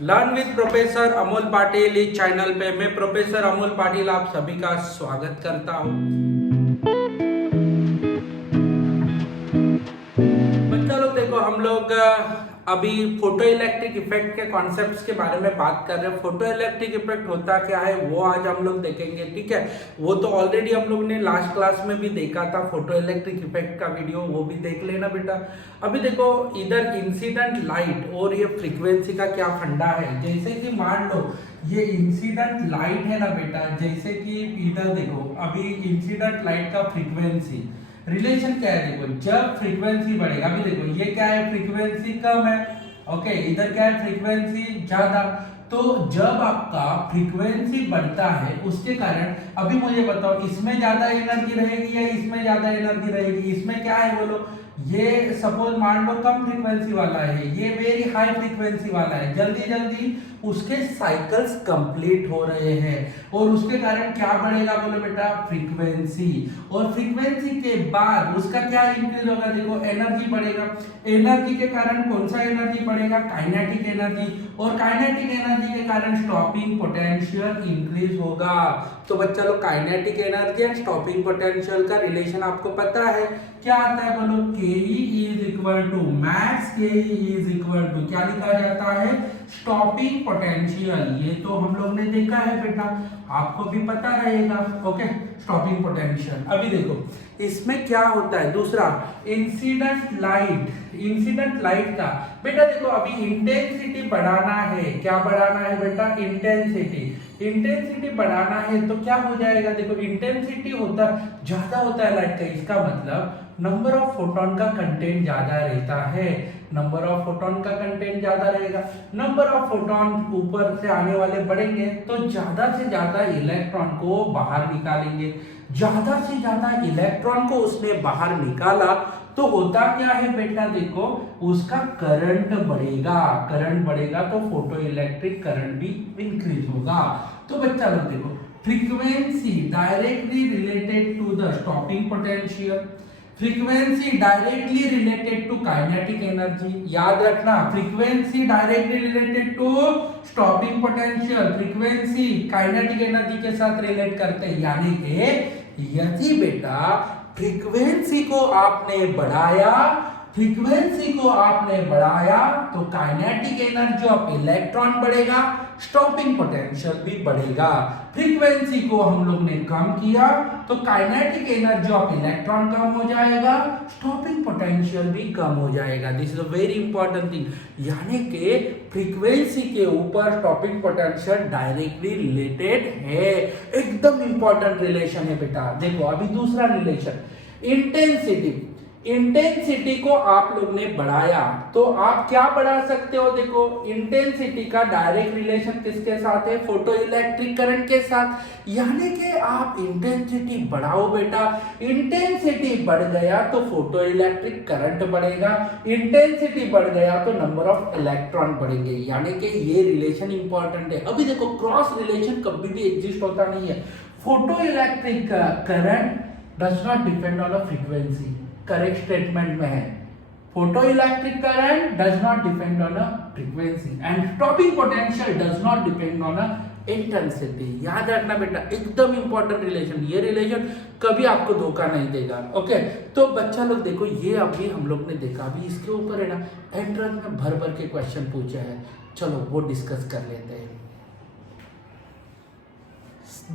Learn with professor Amol Patil इस channel पे मैं प्रोफेसर अमोल पाटिल आप सभी का स्वागत करता हूँ। बच्चों लोग देखो हम लोग अभी फोटो इलेक्ट्रिक इफेक्ट के कॉन्सेप्ट्स के बारे में बात कर रहे हैं। फोटो इलेक्ट्रिक इफेक्ट होता क्या है वो आज हम लोग देखेंगे, ठीक है। वो तो ऑलरेडी हम लोग ने लास्ट क्लास में भी देखा था, फोटो इलेक्ट्रिक इफेक्ट का वीडियो, वो भी देख लेना बेटा। अभी देखो इधर इंसिडेंट लाइट और ये फ्रीक्वेंसी का क्या फंडा है। जैसे कि मान लो ये इंसिडेंट लाइट है ना बेटा, जैसे कि इधर देखो अभी इंसिडेंट लाइट का फ्रीक्वेंसी रिलेशन क्या है। देखो जब फ्रीक्वेंसी बढ़ेगा, अभी देखो ये क्या है, फ्रीक्वेंसी कम है, ओके। इधर क्या है, फ्रीक्वेंसी ज्यादा। तो जब आपका फ्रीक्वेंसी बढ़ता है उसके कारण अभी मुझे बताओ इसमें ज्यादा एनर्जी रहेगी या इसमें ज्यादा एनर्जी रहेगी। इसमें क्या है बोलो, ये सपोज मान लो कम फ्रीक्वेंसी वाला है, ये वेरी हाई फ्रीक्वेंसी वाला है, जल्दी जल्दी उसके साइकिल्स कंप्लीट हो रहे हैं और उसके कारण क्या बढ़ेगा बोलो बेटा, फ्रीक्वेंसी। और फ्रीक्वेंसी के बाद उसका क्या इंक्रीज होगा, देखो एनर्जी बढ़ेगा। एनर्जी के कारण कौन सा एनर्जी बढ़ेगा, काइनेटिक एनर्जी। और काइनेटिक एनर्जी के कारण स्टॉपिंग पोटेंशियल इंक्रीज होगा। तो बच्चा लोग kinetic energy and stopping potential का रिलेशन आपको पता है, क्या आता है बोलो, KE is equal to max KE is equal to क्या लिखा जाता है, स्टॉपिंग पोटेंशियल। ये तो हम लोग ने देखा है बेटा, आपको भी पता रहेगा, ओके। स्टॉपिंग पोटेंशियल अभी देखो इसमें क्या होता है। दूसरा इंसिडेंट लाइट, इंसिडेंट लाइट का बेटा देखो अभी इंटेंसिटी बढ़ाना है। क्या बढ़ाना है बेटा, इंटेंसिटी। इंटेंसिटी बढ़ाना है तो क्या हो जाएगा, देखो इंटेंसिटी होता ज्यादा होता है लाइट का, इसका मतलब नंबर ऑफ फोटोन का कंटेंट ज्यादा रहता है। नंबर ऑफ फोटोन का कंटेंट ज्यादा रहेगा, नंबर ऑफ फोटोन ऊपर से आने वाले बढ़ेंगे तो ज्यादा से ज्यादा इलेक्ट्रॉन को बाहर निकालेंगे। ज्यादा से ज्यादा इलेक्ट्रॉन को उसने बाहर निकाला तो होता क्या है बेटा, देखो उसका करंट बढ़ेगा। करंट बढ़ेगा तो फोटो इलेक्ट्रिक करंट भी इंक्रीज होगा। तो बच्चा लोग देखो frequency directly related to the stopping potential, frequency directly related to kinetic energy. याद रखना frequency directly related to stopping potential, frequency kinetic energy के साथ रिलेट करते हैं। यानी कि यदि बेटा फ्रीक्वेंसी को आपने बढ़ाया, फ्रीक्वेंसी को आपने बढ़ाया तो काइनेटिक एनर्जी ऑफ इलेक्ट्रॉन बढ़ेगा, स्टॉपिंग पोटेंशियल भी बढ़ेगा। फ्रीक्वेंसी को हम लोग ने कम किया तो काइनेटिक एनर्जी ऑफ इलेक्ट्रॉन कम हो जाएगा, स्टॉपिंग पोटेंशियल भी कम हो जाएगा। This is a very important thing. यानी कि फ्रीक्वेंसी के ऊपर स्टॉपिंग पोटेंशियल डायरेक्टली रिलेटेड है, एकदम इंपॉर्टेंट रिलेशन है बेटा। देखो अभी दूसरा रिलेशन इंटेंसिटी। इंटेंसिटी को आप लोग ने बढ़ाया तो आप क्या बढ़ा सकते हो, देखो इंटेंसिटी का डायरेक्ट रिलेशन किसके साथ है, फोटो इलेक्ट्रिक करंट के साथ। यानी कि आप इंटेंसिटी बढ़ाओ बेटा, इंटेंसिटी बढ़ गया तो फोटो इलेक्ट्रिक करंट बढ़ेगा, इंटेंसिटी बढ़ गया तो नंबर ऑफ इलेक्ट्रॉन बढ़ेंगे। यानी कि ये रिलेशन इंपॉर्टेंट है। अभी देखो क्रॉस रिलेशन कभी भी एग्जिस्ट होता नहीं है। Photo electric current does not depend on a frequency, correct statement में है। Photo electric current does not depend on a frequency and stopping potential does not depend on a intensity. याद रखना बेटा, एकदम इंपॉर्टेंट रिलेशन। ये relation कभी आपको धोखा नहीं देगा, ओके। तो बच्चा लोग देखो ये अभी हम लोग ने देखा, अभी इसके ऊपर है ना एंट्रेंस में भर भर के क्वेश्चन पूछे हैं। चलो वो डिस्कस कर लेते हैं।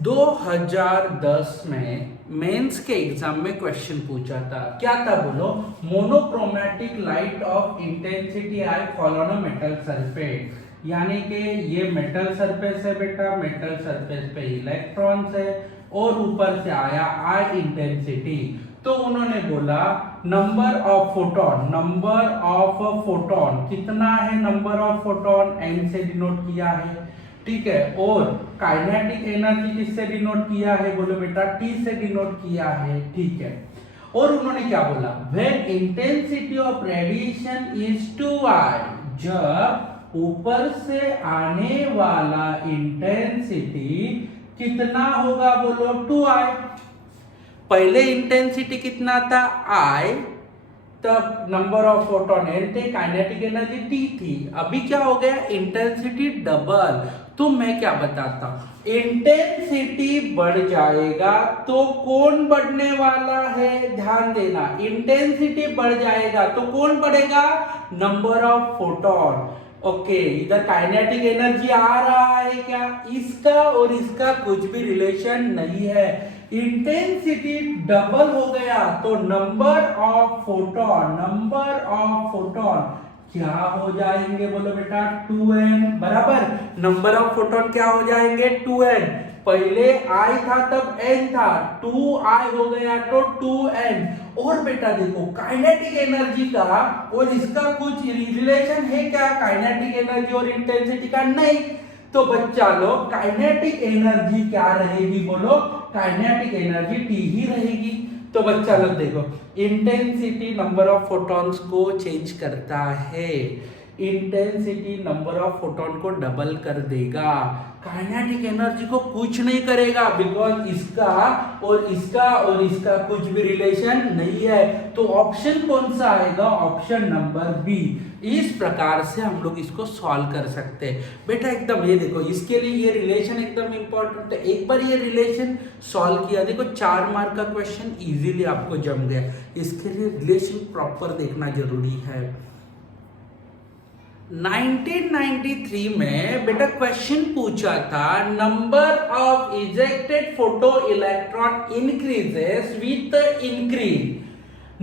2010 में मेंस के एग्जाम में क्वेश्चन पूछा था, क्या था बोलो, monochromatic light of intensity I fall on a metal surface. यानी कि ये मेटल सरफेस है बेटा, मेटल सरफेस पे इलेक्ट्रॉन्स है और ऊपर से आया आई इंटेंसिटी। तो उन्होंने बोला number of photon, number of photon कितना है, नंबर ऑफ फोटोन n से डिनोट किया है, ठीक है। और काइनेटिक एनर्जी किससे डिनोट किया है बोलो बेटा, T से डिनोट किया है, ठीक है। और उन्होंने क्या बोला, when intensity of radiation is 2I, जब ऊपर से आने वाला इंटेंसिटी कितना होगा बोलो, 2I। पहले इंटेंसिटी कितना था I, तब नंबर ऑफ फोटोन n थे, काइनेटिक एनर्जी t थी। अभी क्या हो गया, इंटेंसिटी डबल। तो मैं क्या बताता, इंटेंसिटी बढ़ जाएगा तो कौन बढ़ने वाला है, ध्यान देना, इंटेंसिटी बढ़ जाएगा तो कौन बढ़ेगा, नंबर ऑफ फोटोन। ओके, इधर काइनेटिक एनर्जी आ रहा है क्या, इसका और इसका कुछ भी रिलेशन नहीं है। इंटेंसिटी डबल हो गया तो नंबर ऑफ फोटोन क्या हो जाएंगे, बोलो बेटा 2n, बराबर। नंबर ऑफ फोटोन क्या हो जाएंगे, 2n। पहले I था तब n था, 2I हो गया तो 2n। और बेटा देखो काइनेटिक एनर्जी का और इसका कुछ रिलेशन है क्या, काइनेटिक एनर्जी और इंटेंसिटी का, नहीं। तो बच्चा लोग काइनेटिक एनर्जी क्या रहेगी, बोलो काइनेटिक एनर्जी T ही रहेगी। तो बच्चा लोग देखो इंटेंसिटी नंबर ऑफ फोटॉन्स को चेंज करता है, इंटेंसिटी नंबर ऑफ फोटोन को डबल कर देगा, काइनेटिक एनर्जी को कुछ नहीं करेगा, बिकॉज इसका और इसका कुछ भी रिलेशन नहीं है। तो ऑप्शन कौन सा आएगा, ऑप्शन नंबर बी। इस प्रकार से हम लोग इसको सॉल्व कर सकते हैं बेटा। एकदम ये देखो, इसके लिए ये रिलेशन एकदम इंपॉर्टेंट है। एक बार ये रिलेशन सॉल्व किया, देखो 4 मार्क का क्वेश्चन इजीली आपको जम गया। इसके लिए रिलेशन प्रॉपर देखना जरूरी है। 1993 में बेटा क्वेश्चन पूछा था, number of ejected photo electron increases with increase,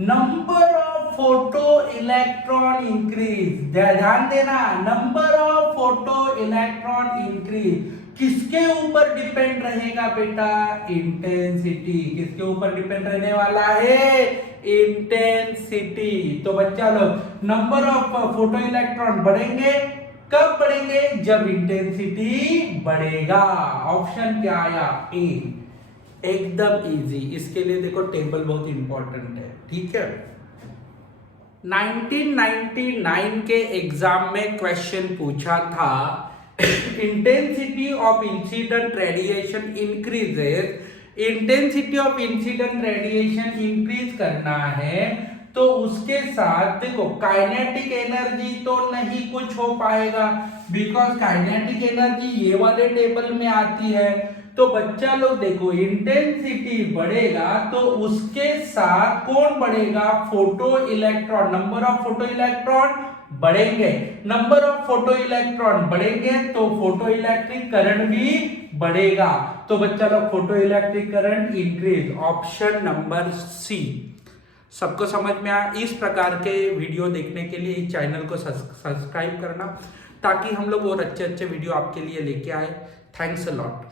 number of photo electron increase, ध्यान देना, number of photo electron increase किसके ऊपर डिपेंड रहेगा बेटा, इंटेंसिटी। किसके ऊपर डिपेंड रहने वाला है, इंटेंसिटी। तो बच्चा लोग नंबर ऑफ फोटो इलेक्ट्रॉन बढ़ेंगे, कब बढ़ेंगे, जब इंटेंसिटी बढ़ेगा। ऑप्शन क्या आया, ए। एकदम इजी। इसके लिए देखो टेबल बहुत इंपॉर्टेंट है, ठीक है। 1999 के एग्जाम में क्वेश्चन पूछा था, intensity of incident radiation increases, intensity of incident radiation increase करना है तो उसके साथ देखो काइनेटिक एनर्जी तो नहीं कुछ हो पाएगा, बिकॉज काइनेटिक एनर्जी ये वाले टेबल में आती है। तो बच्चा लोग देखो इंटेंसिटी बढ़ेगा तो उसके साथ कौन बढ़ेगा, photo electron, number of photo electron बढ़ेंगे, नंबर ऑफ फोटो इलेक्ट्रॉन बढ़ेंगे तो फोटो इलेक्ट्रिक करंट भी बढ़ेगा। तो बच्चा लोग photo electric current increase, option number C. सबको समझ में आया। इस प्रकार के वीडियो देखने के लिए इस चैनल को सब्सक्राइब करना, ताकि हम लोग और अच्छे अच्छे वीडियो आपके लिए लेके आए। Thanks a lot.